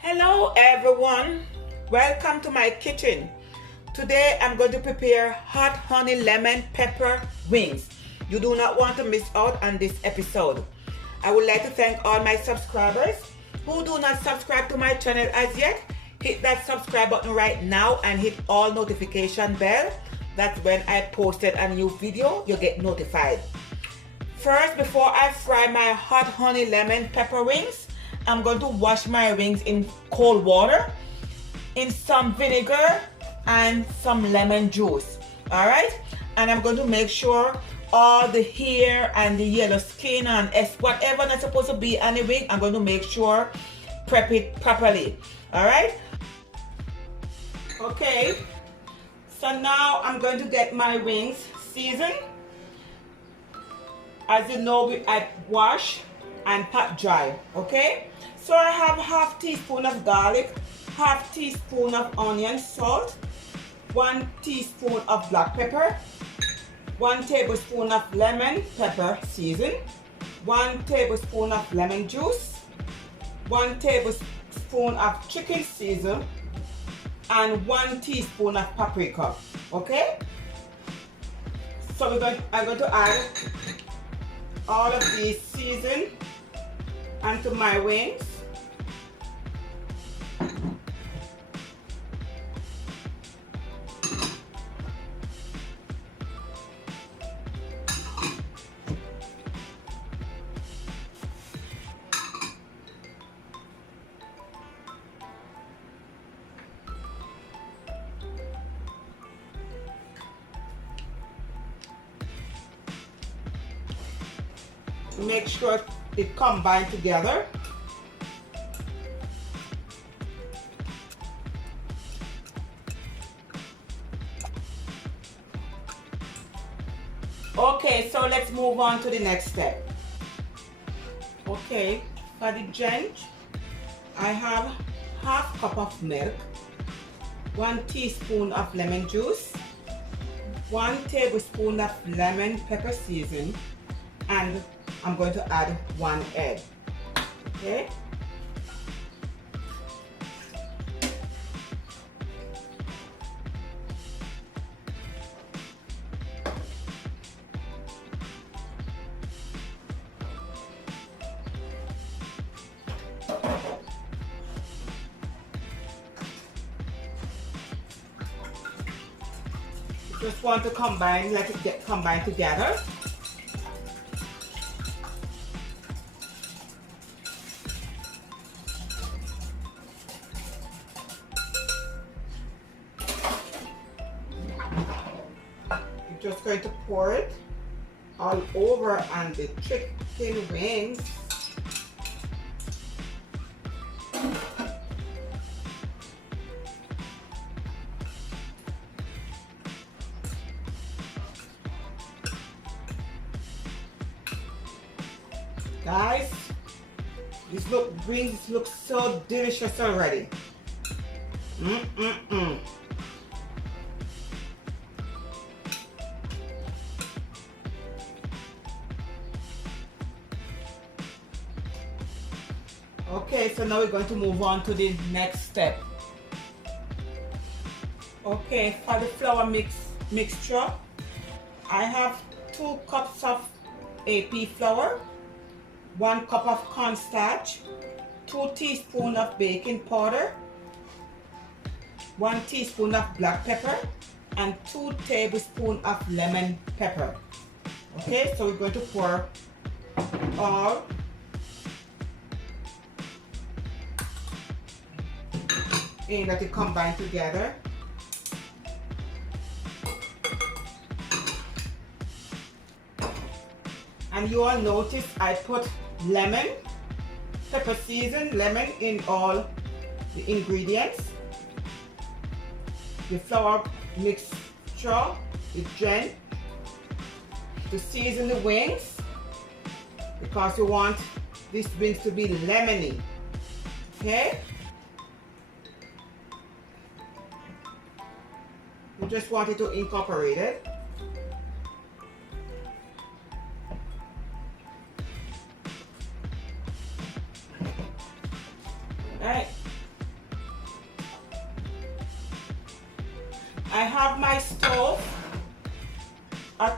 Hello everyone, welcome to my kitchen. Today I'm going to prepare hot honey lemon pepper wings. You do not want to miss out on this episode. I would like to thank all my subscribers who do not subscribe to my channel as yet. Hit that subscribe button right now and hit all notification bell. That's when I posted a new video, you get notified. First, before I fry my hot honey lemon pepper wings, I'm going to wash my wings in cold water, in some vinegar and some lemon juice. Alright? And I'm going to make sure all the hair and the yellow skin and whatever that's supposed to be on the wing, I'm going to make sure prep it properly. Alright? Okay. So now I'm going to get my wings seasoned. As you know, I wash and pat dry. Okay? So I have half teaspoon of garlic, half teaspoon of onion, salt, 1 teaspoon of black pepper, 1 tablespoon of lemon pepper season, 1 tablespoon of lemon juice, 1 tablespoon of chicken season, and 1 teaspoon of paprika. Okay? So I'm going to add all of these season onto my wings. Make sure it combines together. Okay, so let's move on to the next step. Okay, for the dredge, I have half cup of milk, 1 teaspoon of lemon juice, 1 tablespoon of lemon pepper season, and I'm going to add 1 egg. Okay? Just want to combine, let it get combined together. You're just going to pour it all over on the chicken wings. Guys, these wings look so delicious already. Okay, so now we're going to move on to the next step. Okay, for the flour mixture, I have 2 cups of AP flour, 1 cup of cornstarch, 2 teaspoons of baking powder, 1 teaspoon of black pepper, and 2 tablespoons of lemon pepper. Okay, so we're going to pour all in, let it combine together. And you all notice I put lemon, pepper season, lemon in all the ingredients. The flour mixture, the dredge, to season the wings, because you want these wings to be lemony. Okay? You just want it to incorporate it. Right.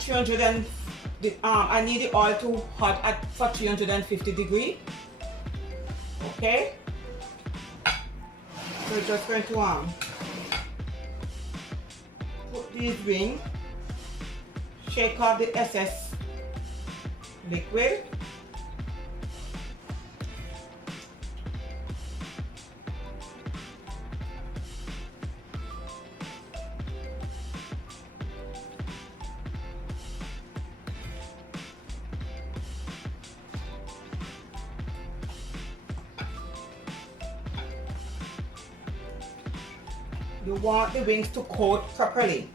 at 300 and I need the oil to hot at for 350 degrees. Okay. So we're just going to put these wings, shake off the excess liquid. You want the wings to coat properly.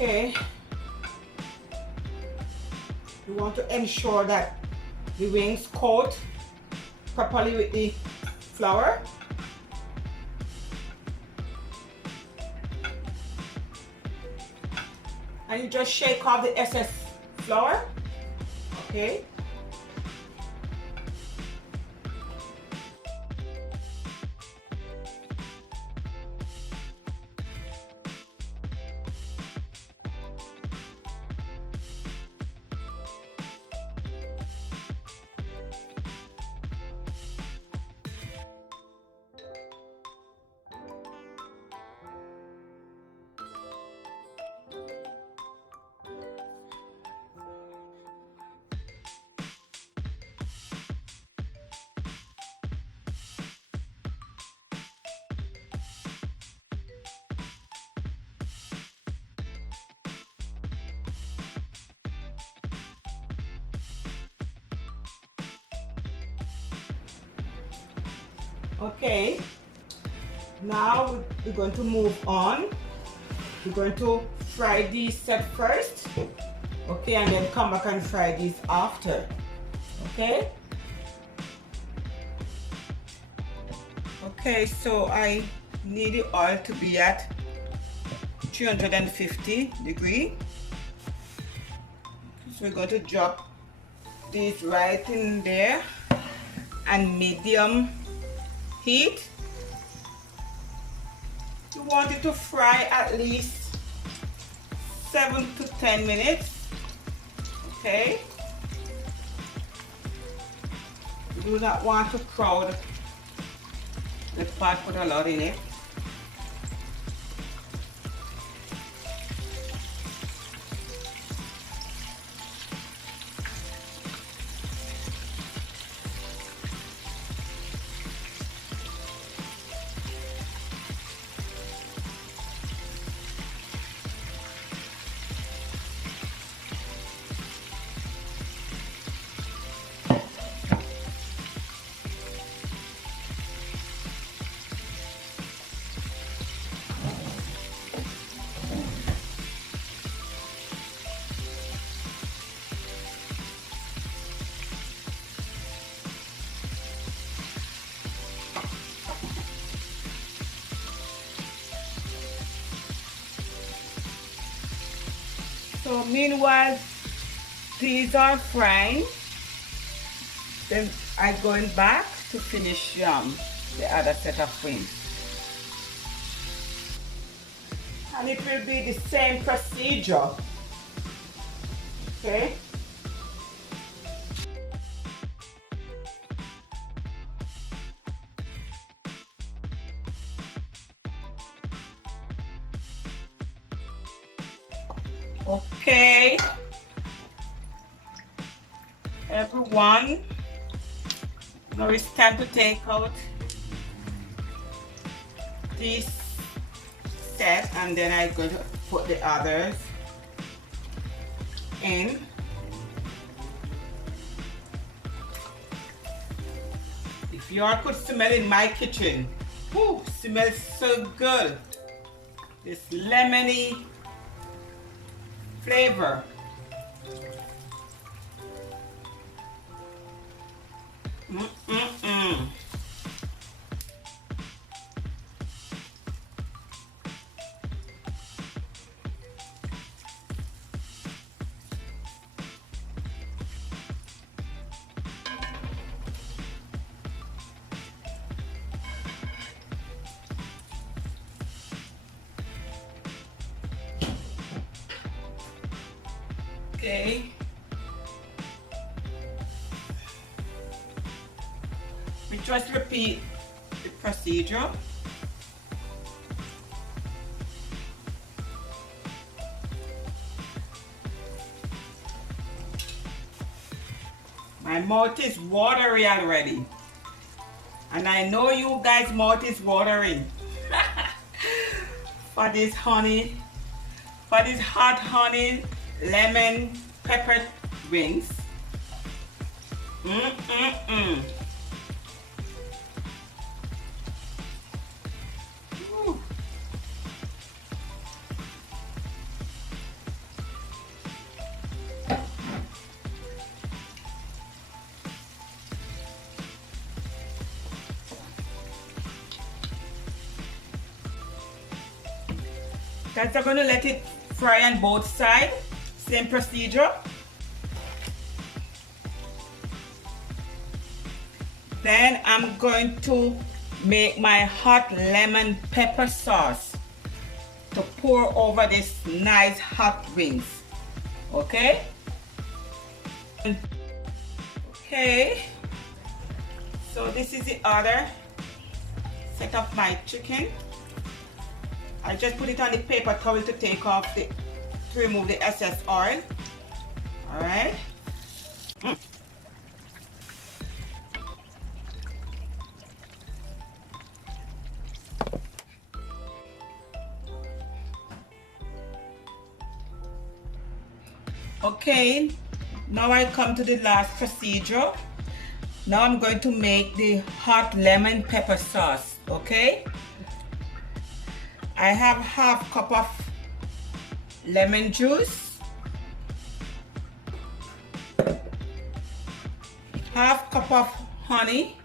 Okay. You want to ensure that the wings coat properly with the flour. And you just shake off the excess flour. Okay. Okay, now we're going to move on. We're going to fry these set first, okay, and then come back and fry these after, okay? Okay, so I need the oil to be at 350 degrees. So we're going to drop these right in there and medium heat. You want it to fry at least 7 to 10 minutes. Okay. You do not want to crowd the pot, put a lot in it. So meanwhile, these are frying. Then I'm going back to finish the other set of wings. And it will be the same procedure. Okay. Okay, everyone, now it's time to take out this set, and then I'm going to put the others in. If you all could smell in my kitchen, whoo, smells so good. This lemony flavor. Mm-mm-mm. Okay. We just repeat the procedure. My mouth is watery already. And I know you guys' mouth is watering. For this honey, for this hot honey lemon pepper wings. Mm-mm-mm. Guys, I'm gonna let it fry on both sides. Same procedure. Then I'm going to make my hot lemon pepper sauce to pour over this nice hot wings. Okay? Okay. So this is the other set of my chicken. I just put it on the paper towel to take off to remove the excess oil. Alright. Okay, now I come to the last procedure. Now I'm going to make the hot lemon pepper sauce. Okay, I have half cup of lemon juice, half cup of honey,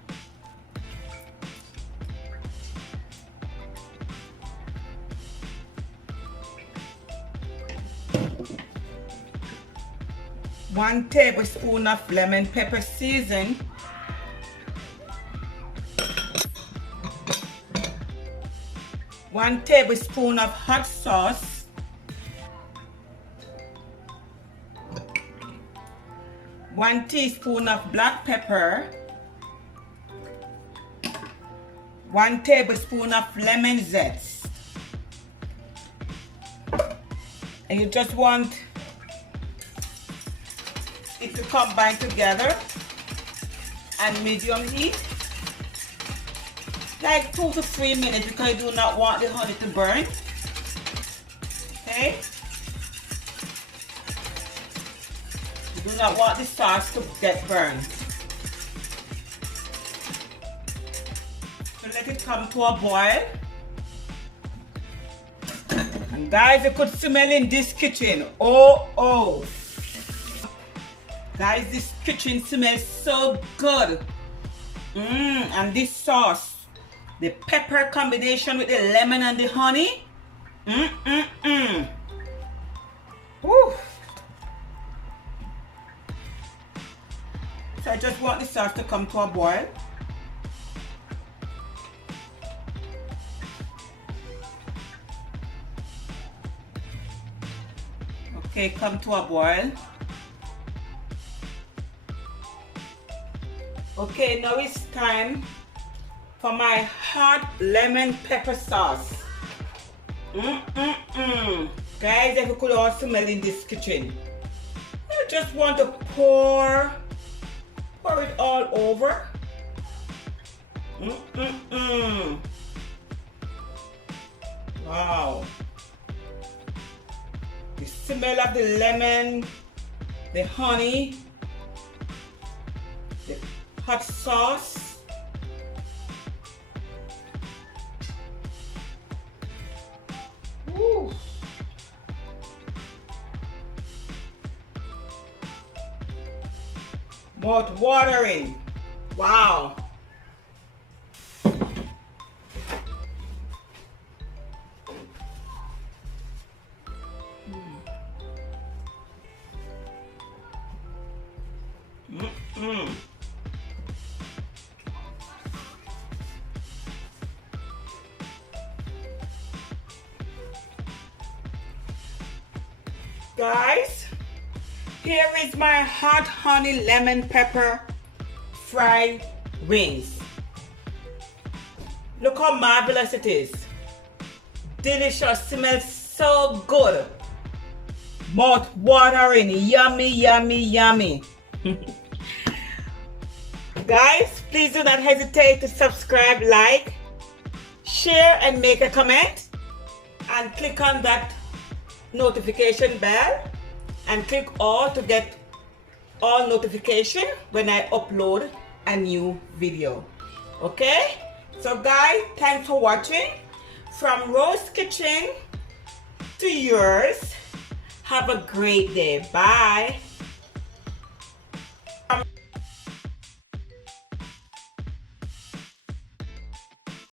one tablespoon of lemon pepper season, one tablespoon of hot sauce, one teaspoon of black pepper, one tablespoon of lemon zest. And you just want it to combine together and medium heat, like 2 to 3 minutes, because you do not want the honey to burn. Okay, you do not want the sauce to get burned. So let it come to a boil. And guys, you could smell in this kitchen. Oh, guys, this kitchen smells so good. And this sauce, the pepper combination with the lemon and the honey. Woo. So I just want the sauce to come to a boil. Okay, come to a boil. Okay, now it's time for my hot lemon pepper sauce. Guys, if you could all smell in this kitchen. I just want to pour it all over. Wow. The smell of the lemon, the honey, the hot sauce. Woo. Mouth watering. Wow. Guys, here is my hot honey lemon pepper fried wings. Look how marvelous it is. Delicious, smells so good. Mouth watering, yummy, yummy, yummy. Guys, please do not hesitate to subscribe, like, share, and make a comment. And click on that notification bell and click all to get all notification when I upload a new video. Okay? So guys, thanks for watching. From Rose Kitchen to yours. Have a great day. Bye.